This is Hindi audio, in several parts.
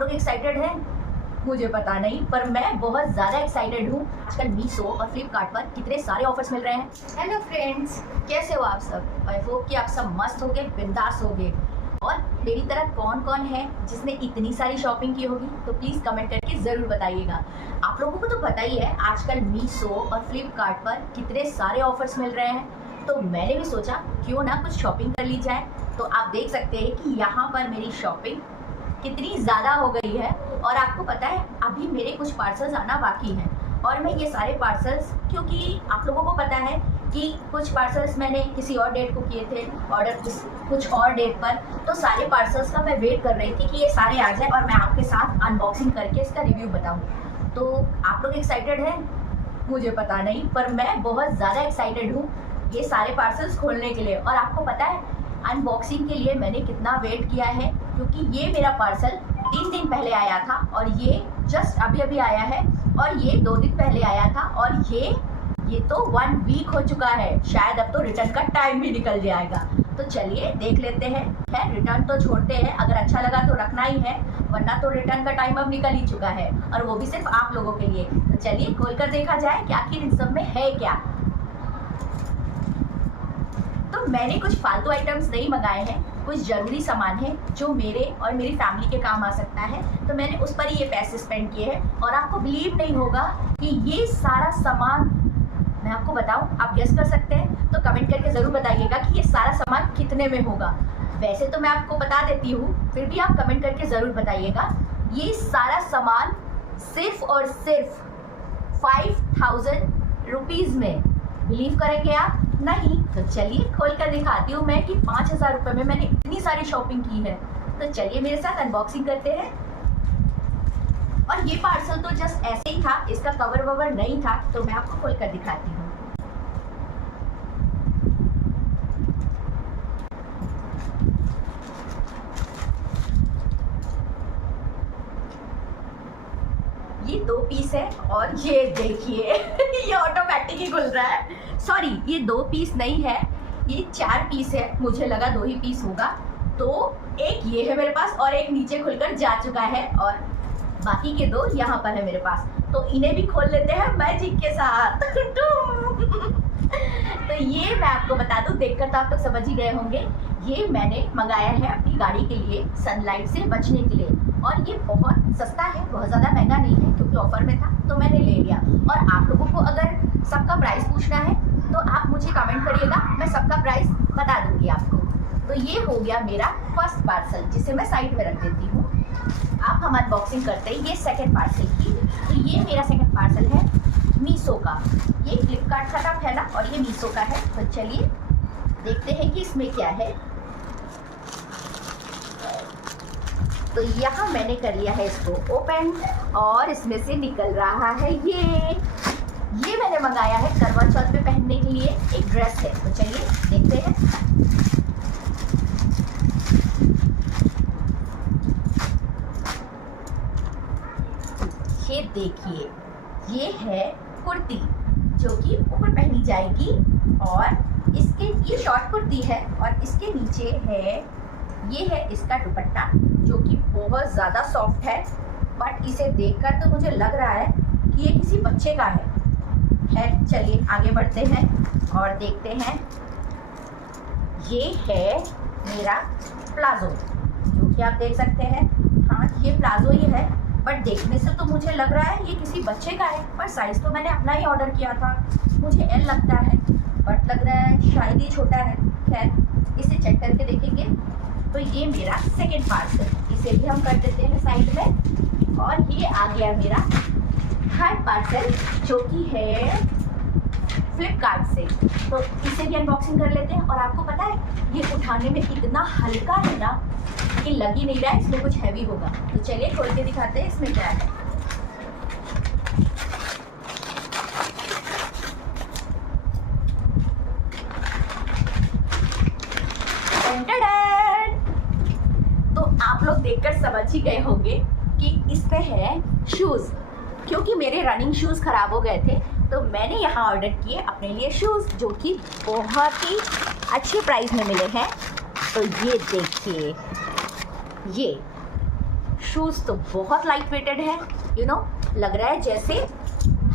लोग एक्साइटेड हैं? मुझे पता नहीं, पर मैं बहुत ज़्यादा एक्साइटेड हूँ। आजकल मीशो और फ्लिपकार्ट पर कितने सारे ऑफर्स मिल रहे हैं। हेलो फ्रेंड्स, कैसे हो आप सब? आई होप कि आप सब मस्त होगे, बिंदास होगे। और मेरी तरह कौन कौन है जिसने इतनी सारी शॉपिंग की होगी, तो प्लीज़ कमेंट करके ज़रूर बताइएगा। आप लोगों को तो पता ही है आजकल मीशो और फ्लिपकार्ट पर कितने सारे ऑफर्स मिल रहे हैं, तो मैंने भी सोचा क्यों ना कुछ शॉपिंग कर ली जाए। तो आप देख सकते हैं कि यहाँ पर मेरी शॉपिंग कितनी ज़्यादा हो गई है। और आपको पता है अभी मेरे कुछ पार्सल्स आना बाकी हैं, और मैं ये सारे पार्सल्स, क्योंकि आप लोगों को पता है कि कुछ पार्सल्स मैंने किसी और डेट को किए थे ऑर्डर, कुछ और डेट पर, तो सारे पार्सल्स का मैं वेट कर रही थी कि ये सारे आ जाए और मैं आपके साथ अनबॉक्सिंग करके इसका रिव्यू बताऊँ। तो आप लोग एक्साइटेड हैं? मुझे पता नहीं, पर मैं बहुत ज़्यादा एक्साइटेड हूँ ये सारे पार्सल्स खोलने के लिए। और आपको पता है अनबॉक्सिंग के लिए मैंने कितना वेट किया है, क्योंकि ये मेरा पार्सल 3 दिन पहले आया था और ये जस्ट अभी अभी आया है, और ये 2 दिन पहले आया था, और ये तो 1 वीक हो चुका है। शायद अब तो रिटर्न का टाइम भी निकल जाएगा। तो चलिए देख लेते हैं। खैर रिटर्न तो छोड़ते हैं, अगर अच्छा लगा तो रखना ही है, वरना तो रिटर्न का टाइम अब निकल ही चुका है, और वो भी सिर्फ आप लोगों के लिए। तो चलिए खोलकर देखा जाए कि आखिर इन सब में है क्या। तो मैंने कुछ फालतू आइटम्स नहीं मंगाए हैं, कुछ ज़रूरी सामान है जो मेरे और मेरी फैमिली के काम आ सकता है, तो मैंने उस पर ही ये पैसे स्पेंड किए हैं। और आपको बिलीव नहीं होगा कि ये सारा सामान, मैं आपको बताऊं, आप गेस कर सकते हैं, तो कमेंट करके ज़रूर बताइएगा कि ये सारा सामान कितने में होगा। वैसे तो मैं आपको बता देती हूँ, फिर भी आप कमेंट करके ज़रूर बताइएगा। ये सारा सामान सिर्फ और सिर्फ 5000 रुपीज़ में। बिलीव करेंगे आप? नहीं? तो चलिए खोल कर दिखाती हूँ मैं कि 5000 रुपये में मैंने इतनी सारी शॉपिंग की है। तो चलिए मेरे साथ अनबॉक्सिंग करते हैं। और ये पार्सल तो जस्ट ऐसे ही था, इसका कवर ववर नहीं था, तो मैं आपको खोल कर दिखाती हूँ। ये 2 पीस है, और ये देखिए ये ऑटोमेटिक ही खुल रहा है। सॉरी, ये 2 पीस नहीं है, ये 4 पीस है। मुझे लगा 2 ही पीस होगा। तो एक ये है मेरे पास, और एक नीचे खुलकर जा चुका है, और बाकी के 2 यहाँ पर है मेरे पास। तो इन्हें भी खोल लेते हैं मैजिक के साथ। तो ये मैं आपको बता दूं, देखकर तो आप लोग समझ ही गए होंगे, ये मैंने मंगाया है अपनी गाड़ी के लिए, सनलाइट से बचने के लिए। और ये बहुत सस्ता है, बहुत ज़्यादा महंगा नहीं है, क्योंकि ऑफर में था तो मैंने ले लिया। और आप लोगों को अगर सबका प्राइस पूछना है तो आप मुझे कमेंट करिएगा, मैं सबका प्राइस बता दूंगी आपको। तो ये हो गया मेरा फर्स्ट पार्सल, जिसे मैं साइड में रख देती हूँ। अब हम अनबॉक्सिंग करते हैं ये सेकंड पार्सल की। तो ये मेरा सेकंड पार्सल है मीशो का। ये फ्लिपकार्ट का था पहला, और ये मीशो का है। तो चलिए देखते हैं कि इसमें क्या है। तो यहाँ मैंने कर लिया है इसको ओपन, और इसमें से निकल रहा है ये मैंने मंगाया है करवा चौथ पे पहनने के लिए, एक ड्रेस है। तो चलिए देखते हैं। ये देखिए, ये है कुर्ती जो कि ऊपर पहनी जाएगी, और ये शॉर्ट कुर्ती है, और इसके नीचे है, ये है इसका दुपट्टा जो कि बहुत ज़्यादा सॉफ्ट है। बट इसे देखकर तो मुझे लग रहा है कि ये किसी बच्चे का है। खैर चलिए आगे बढ़ते हैं और देखते हैं। ये है मेरा प्लाजो, जो कि आप देख सकते हैं। हाँ, ये प्लाजो ही है, बट देखने से तो मुझे लग रहा है ये किसी बच्चे का है, पर साइज़ तो मैंने अपना ही ऑर्डर किया था। मुझे एल लगता है, बट लग रहा है शायद ये छोटा है। खैर इसे चेक करके देखेंगे। तो ये मेरा सेकंड पार्सल, इसे भी हम कर देते हैं साइड में। और ये आ गया मेरा थर्ड पार्सल, जो कि है फ्लिपकार्ट से। तो इसे भी अनबॉक्सिंग कर लेते हैं। और आपको पता है ये उठाने में इतना हल्का है ना कि लग ही नहीं रहा है इसमें कुछ हैवी होगा। तो चलिए खोल के दिखाते हैं इसमें क्या है। तो आप लोग देखकर समझ ही गए होंगे कि इसमें है शूज़, क्योंकि मेरे रनिंग शूज़ ख़राब हो गए थे, तो मैंने यहाँ ऑर्डर किए अपने लिए शूज़, जो कि बहुत ही अच्छे प्राइस में मिले हैं। तो ये देखिए, ये शूज़ तो बहुत लाइट वेटेड है, लग रहा है जैसे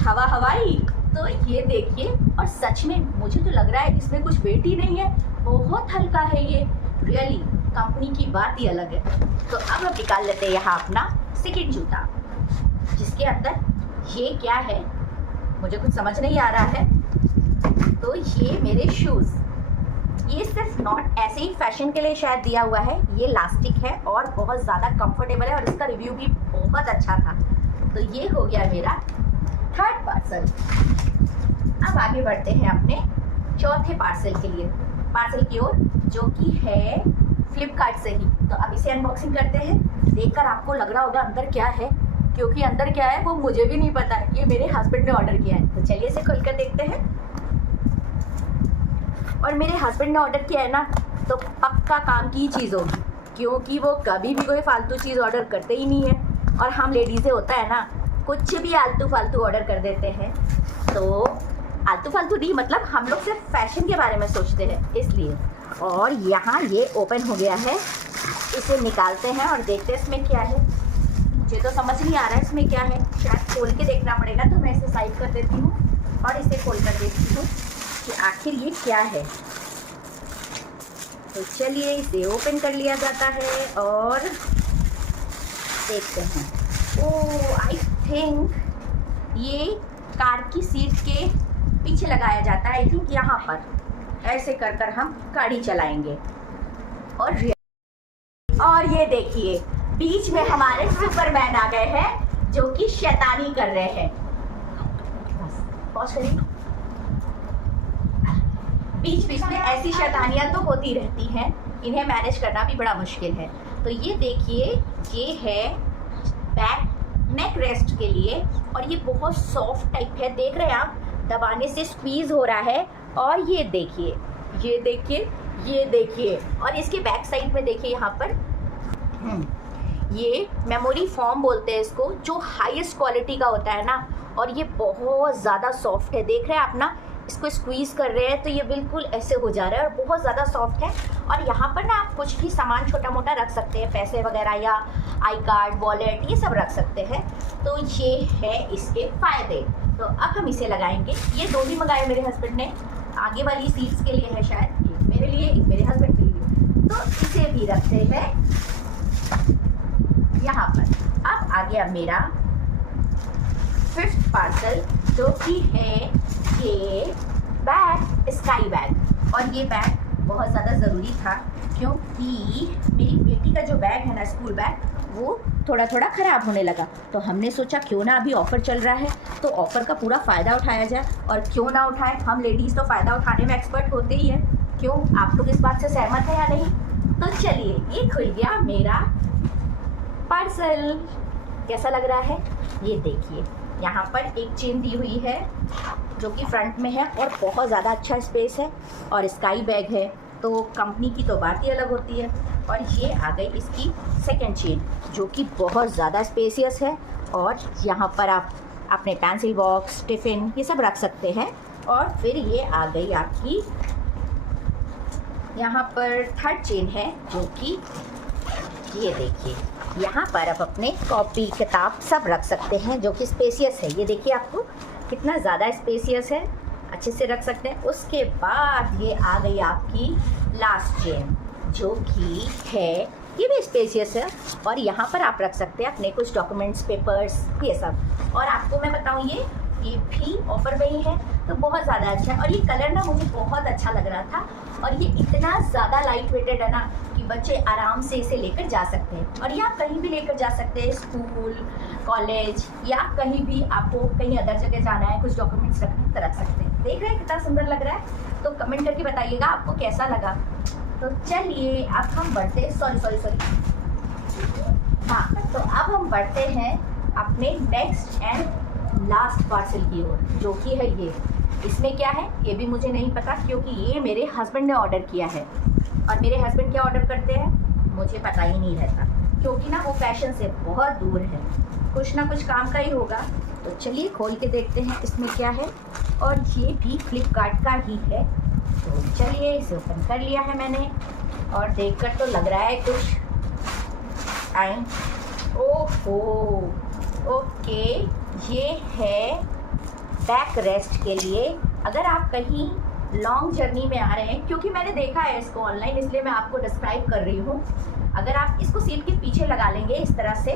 हवाई। तो ये देखिए, और सच में मुझे तो लग रहा है इसमें कुछ वेट ही नहीं है, बहुत हल्का है ये। रियली कंपनी की बात ही अलग है। तो अब हम निकाल लेते हैं यहाँ अपना सेकंड जूता, जिसके अंदर ये क्या है मुझे कुछ समझ नहीं आ रहा है। तो ये मेरे शूज़, ये सिर्फ नॉट ऐसे ही फैशन के लिए शायद दिया हुआ है, ये इलास्टिक है और बहुत ज़्यादा कंफर्टेबल है और इसका रिव्यू भी बहुत अच्छा था। तो ये हो गया मेरा थर्ड पार्सल। अब आगे बढ़ते हैं अपने चौथे पार्सल की ओर, जो कि है फ्लिपकार्ट से ही। तो अब इसे अनबॉक्सिंग करते हैं। देखकर आपको लग रहा होगा अंदर क्या है, क्योंकि अंदर क्या है वो मुझे भी नहीं पता, ये मेरे हस्बैंड ने ऑर्डर किया है। तो चलिए इसे खोलकर देखते हैं। और मेरे हस्बैंड ने ऑर्डर किया है ना, तो पक्का काम की चीज़ होगी, क्योंकि वो कभी भी कोई फालतू चीज़ ऑर्डर करते ही नहीं है। और हम लेडीज़ें होता है ना, कुछ भी आलतू फालतू ऑर्डर कर देते हैं। तो आलतू फालतू नहीं, मतलब हम लोग सिर्फ फैशन के बारे में सोचते हैं, इसलिए। और यहाँ ये ओपन हो गया है, इसे निकालते हैं और देखते हैं इसमें क्या है। मुझे तो समझ नहीं आ रहा है इसमें क्या है, शायद खोल के देखना पड़ेगा। तो मैं इसे साइड कर देती हूँ और इसे खोल कर देखती हूँ कि आखिर ये क्या है। तो चलिए इसे ओपन कर लिया जाता है और देखते हैं। ओह, आई थिंक ये कार की सीट के पीछे लगाया जाता है। आई थिंक यहाँ पर ऐसे कर कर हम गाड़ी चलाएंगे। और ये देखिए, बीच में हमारे सुपरमैन आ गए हैं, जो कि शैतानी कर रहे हैं। पॉज करिए। बीच बीच में ऐसी शैतानियाँ तो होती रहती हैं, इन्हें मैनेज करना भी बड़ा मुश्किल है। तो ये देखिए, ये है बैक नेक रेस्ट के लिए, और ये बहुत सॉफ्ट टाइप है। देख रहे हैं आप, दबाने से स्क्वीज हो रहा है। और ये देखिए, ये देखिए, ये देखिए, और इसके बैक साइड में देखिए यहाँ पर ये मेमोरी फोम बोलते हैं इसको, जो हाईएस्ट क्वालिटी का होता है ना। और ये बहुत ज़्यादा सॉफ्ट है। देख रहे हैं आप ना, इसको स्क्वीज़ कर रहे हैं तो ये बिल्कुल ऐसे हो जा रहा है और बहुत ज़्यादा सॉफ्ट है। और यहाँ पर ना आप कुछ भी सामान छोटा मोटा रख सकते हैं, पैसे वगैरह या आई कार्ड, वॉलेट, ये सब रख सकते हैं। तो ये है इसके फ़ायदे। तो अब हम इसे लगाएंगे। ये दो भी मंगाए मेरे हस्बैंड ने, आगे वाली सीट्स के लिए है शायद, एक मेरे लिए, एक मेरे हस्बैंड के लिए। तो इसे भी रखते हैं यहाँ पर। अब आ गया मेरा फिफ्थ पार्सल, जो कि है ये बैग, स्काई बैग। और ये बैग बहुत ज़्यादा ज़रूरी था, क्योंकि मेरी बेटी का जो बैग है ना, स्कूल बैग, वो थोड़ा थोड़ा ख़राब होने लगा। तो हमने सोचा क्यों ना, अभी ऑफ़र चल रहा है तो ऑफ़र का पूरा फ़ायदा उठाया जाए। और क्यों ना उठाएं, हम लेडीज़ तो फ़ायदा उठाने में एक्सपर्ट होते ही हैं। क्यों, आप लोग इस बात से सहमत हैं या नहीं? तो चलिए, ये खुल गया मेरा पार्सल। कैसा लग रहा है ये देखिए। यहाँ पर एक चेन दी हुई है जो कि फ्रंट में है और बहुत ज़्यादा अच्छा स्पेस है, और स्काई बैग है तो कंपनी की तो बात ही अलग होती है। और ये आ गई इसकी सेकंड चेन, जो कि बहुत ज़्यादा स्पेसियस है, और यहाँ पर आप अपने पेंसिल बॉक्स, टिफ़िन, ये सब रख सकते हैं। और फिर ये आ गई आपकी यहाँ पर थर्ड चेन है, जो कि ये देखिए, यहाँ पर आप अपने कॉपी, किताब सब रख सकते हैं, जो कि स्पेसियस है। ये देखिए आपको कितना ज़्यादा स्पेसियस है, अच्छे से रख सकते हैं। उसके बाद ये आ गई आपकी लास्ट चेन, जो कि है, ये भी स्पेसियस है, और यहाँ पर आप रख सकते हैं अपने कुछ डॉक्यूमेंट्स, पेपर्स, ये सब। और आपको मैं बताऊँ, ये भी ऑफर में ही है, तो बहुत ज़्यादा अच्छा है। और ये कलर ना मुझे बहुत अच्छा लग रहा था, और ये इतना ज़्यादा लाइट वेटेड है ना कि बच्चे आराम से इसे लेकर जा सकते हैं। और ये आप कहीं भी लेकर जा सकते हैं, स्कूल, कॉलेज, या कहीं भी आपको कहीं अदर जगह जाना है, कुछ डॉक्यूमेंट्स रखने तो रख सकते हैं। देख रहे हैं कितना सुंदर लग रहा है? तो कमेंट करके बताइएगा आपको कैसा लगा। तो चलिए अब हम बढ़ते हैं, सॉरी हाँ, तो अब हम बढ़ते हैं अपने नेक्स्ट एंड लास्ट पार्सल की ओर, जो कि है ये। इसमें क्या है ये भी मुझे नहीं पता, क्योंकि ये मेरे हस्बैंड ने ऑर्डर किया है। और मेरे हस्बैंड क्या ऑर्डर करते हैं मुझे पता ही नहीं रहता, क्योंकि ना वो फैशन से बहुत दूर है, कुछ ना कुछ काम का ही होगा। तो चलिए खोल के देखते हैं इसमें क्या है। और ये भी फ्लिपकार्ट का ही है। तो चलिए इसे ओपन कर लिया है मैंने, और देखकर तो लग रहा है कुछ ओहो, ओके, ये है बैक रेस्ट के लिए। अगर आप कहीं लॉन्ग जर्नी में आ रहे हैं, क्योंकि मैंने देखा है इसको ऑनलाइन, इसलिए मैं आपको डिस्क्राइब कर रही हूँ। अगर आप इसको सीट के पीछे लगा लेंगे इस तरह से,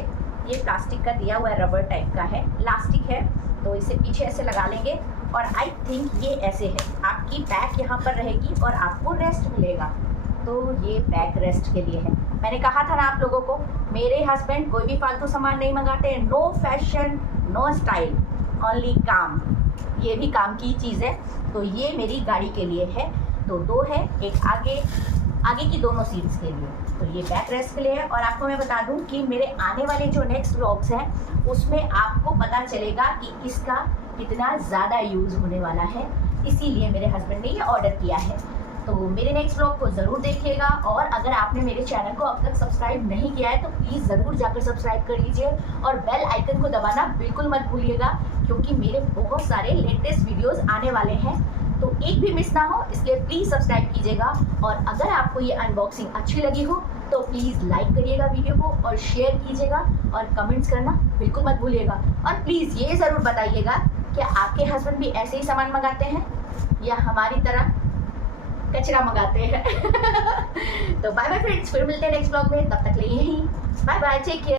ये प्लास्टिक का दिया हुआ है, रबर टाइप का है, इलास्टिक है, तो इसे पीछे ऐसे लगा लेंगे और आई थिंक ये ऐसे है, आपकी बैक यहाँ पर रहेगी और आपको रेस्ट मिलेगा। तो ये बैक रेस्ट के लिए है। मैंने कहा था ना आप लोगों को, मेरे हस्बैंड कोई भी फालतू सामान नहीं मंगाते, no fashion no style, only काम। ये भी काम की चीज़ है। तो ये मेरी गाड़ी के लिए है। तो दो है, एक आगे की दोनों सीट्स के लिए, तो ये बैक रेस्ट के लिए है। और आपको मैं बता दूं कि मेरे आने वाले जो नेक्स्ट व्लॉग्स हैं उसमें आपको पता चलेगा कि इसका कितना ज़्यादा यूज़ होने वाला है, इसीलिए मेरे हस्बैंड ने ये ऑर्डर किया है। तो मेरे नेक्स्ट व्लॉग को ज़रूर देखिएगा। और अगर आपने मेरे चैनल को अब तक सब्सक्राइब नहीं किया है तो प्लीज़ ज़रूर जाकर सब्सक्राइब कर लीजिए और बेल आइकन को दबाना बिल्कुल मत भूलिएगा, क्योंकि मेरे बहुत सारे लेटेस्ट वीडियोस आने वाले हैं, तो एक भी मिस ना हो, इसलिए प्लीज़ सब्सक्राइब कीजिएगा। और अगर आपको ये अनबॉक्सिंग अच्छी लगी हो तो प्लीज़ लाइक करिएगा वीडियो को और शेयर कीजिएगा और कमेंट्स करना बिल्कुल मत भूलिएगा। और प्लीज़ ये ज़रूर बताइएगा कि आपके हस्बैंड भी ऐसे ही सामान मंगाते हैं या हमारी तरह कचरा मंगाते हैं। तो बाय बाय फ्रेंड्स, फिर मिलते हैं नेक्स्ट ब्लॉग में, तब तक के लिए यही बाय बाय, टेक केयर।